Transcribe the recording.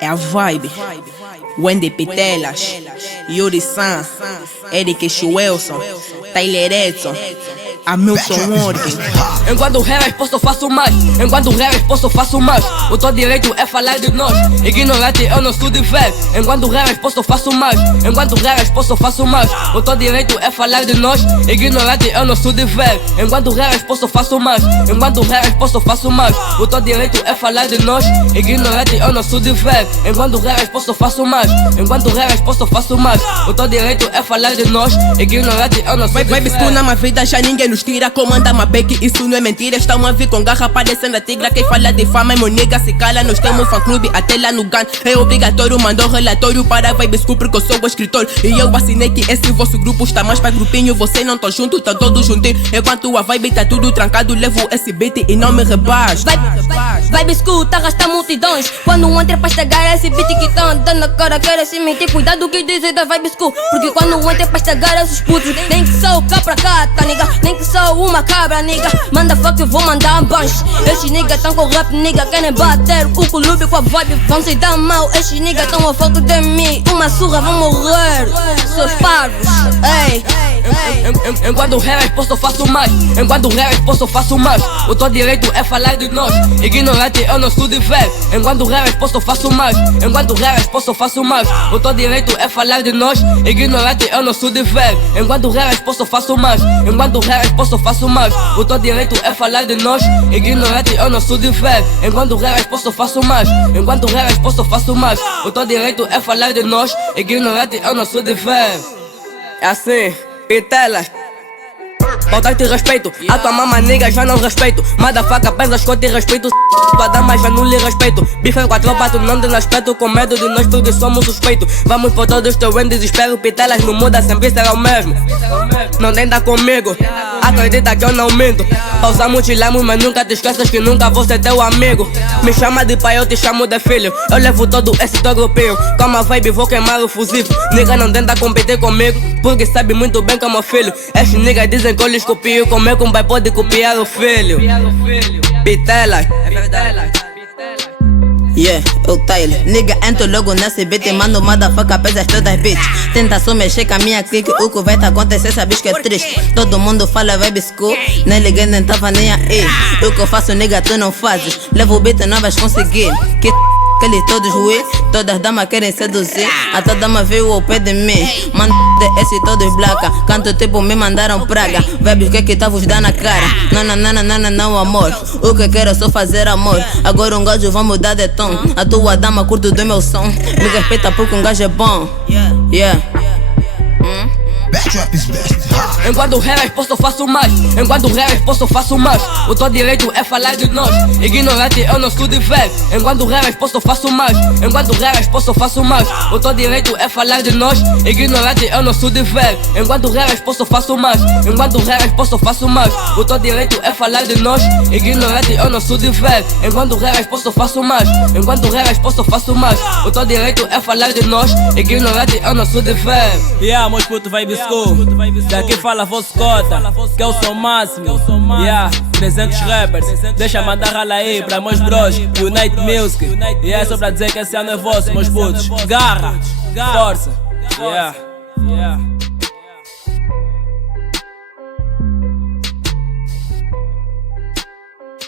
É a vibe. Wendy Pitelas, Yuri San, Eric Wilson, Tyler Edson, Hamilton Morgan. Enquanto o rap é exposto, faço mais. Enquanto o rap é exposto, faço mais. O teu direito é falar de nós. Ignorante, eu não sou de fé. Enquanto o rap é exposto, faço mais. Enquanto o rap é exposto, faço mais. O teu direito é falar de nós. Ignorante, eu não sou de fé. Enquanto o rap é exposto, faço mais. Enquanto o rap é exposto, faço mais. O teu direito é falar de nós. Ignorante, eu não sou de fé. Enquanto o rap é exposto, faço mais. Enquanto o rap é exposto, faço mais. O teu direito é falar de nós. Ignorante, eu não sou de fé. Vibe school na minha vida, já ninguém nos tira. Comanda uma beck, isso não é mentira. Estão a vir com garra parecendo a tigra. Quem fala de fama é meu nega, se cala. Nós temos fã clube até lá no GAN. É obrigatório, mandou relatório para Vibe School porque eu sou o escritor. E eu assinei que esse vosso grupo está mais pra grupinho. Você não tá junto, tá todo juntinho. Enquanto a vibe tá tudo trancado, levo esse beat e não me rebaixo. Vibe School tá arrastando multidões. Quando entra pra estragar esse beat que tá andando na cara, quero se mentir. Cuidado o que dizem da Vibe School. Porque quando entra pra estragar esses putos, nem que sou cá pra cá, tá nigga. Nem que sou uma cabra, nigga. Manda fuck, eu vou mandar um bunch. Esses niggas tão com rap, nigga. Querem bater o clube com a vibe, vão se dar mal. Esses niggas tão a foco de mim. Uma surra, vão morrer. Seus parvos, ei. Enquanto o rap é exposto, faço mais. Enquanto o rap é exposto, faço mais. O teu direito é falar de nós. Ignorante, eu não sou de fé. Enquanto o rap é exposto, faço mais. Enquanto o rap é exposto, faço mais. O teu direito é falar de nós. Ignorante, eu não sou de fé. Enquanto o rap é exposto, faço mais. Enquanto o rap é exposto, faço mais. O teu direito é falar de nós. Ignorante, eu não sou de fé. Enquanto o rap é exposto, faço mais. Enquanto o rap é exposto, faço mais. O teu direito é falar de nós. Ignorante, eu não sou de fé. É assim, Pitelas. Falta-te respeito, a tua mama nega já não respeito. Motherfucker, pensas que eu te respeito. Tua dama já não lhe respeito. Bife com a tropa, tu não tem respeito. Com medo de nós porque somos suspeitos. Vamos por todos teu em desespero. Pitelas não muda, sempre será o mesmo. Não tenta comigo, acredita que eu não minto. Pausamos, tiramos, mas nunca te esqueças que nunca vou ser teu amigo. Me chama de pai, eu te chamo de filho. Eu levo todo esse teu grupinho. Com a vibe vou queimar o fuzil. Nigga não tenta competir comigo, porque sabe muito bem que é meu filho. Esses niggas dizem que eu lhes copio. Como é que um pai pode copiar o filho? Pitelas, é verdade. Yeah, eu Tyler. Nigga, entro logo nesse beat e mando motherfucker pesas todas bitch. Tenta só mexer com a minha clique. O que vai te acontecer, sabes que é triste. Todo mundo fala Vibe School, nem liguei, nem tava nem aí. O que eu faço, nigga, tu não fazes. Levo o beat, não vais conseguir. Que eles todos ruim, todas damas querem seduzir. A tua dama veio ao pé de mim. Manda esse todos blaca. Canto tipo me mandaram praga. Vibe, o que é que tá vos dando na cara? Não, amor. O que quero é só fazer amor. Agora um gajo vai mudar de tom. A tua dama curto do meu som. Me respeita porque um gajo é bom. Yeah. Enquanto o rap é exposto, faço mais. Enquanto o rap é exposto, faço mais. O teu direito é falar de nós. Ignorante, eu não sou de fé. Enquanto o rap é exposto, faço mais. Enquanto o rap é exposto, faço mais. O teu direito é falar de nós. Ignorante, eu não sou de fé. Enquanto o rap é exposto, faço mais. Enquanto o rap é exposto, faço mais. O teu direito é falar de nós. Ignorante, eu não sou de fé. Enquanto o rap é exposto, faço mais. Enquanto o rap é exposto, faço mais. O teu direito é falar de nós. Ignorante, eu não sou de fé. Yeah, meus putos Vibe School. Daqui fala vosso cota, que eu sou o máximo. Yeah, 300 rappers. Deixa mandar rala aí pra meus bros. Unite Music. Yeah, só pra dizer que esse ano é vosso, meus putos. Garra, força. Yeah.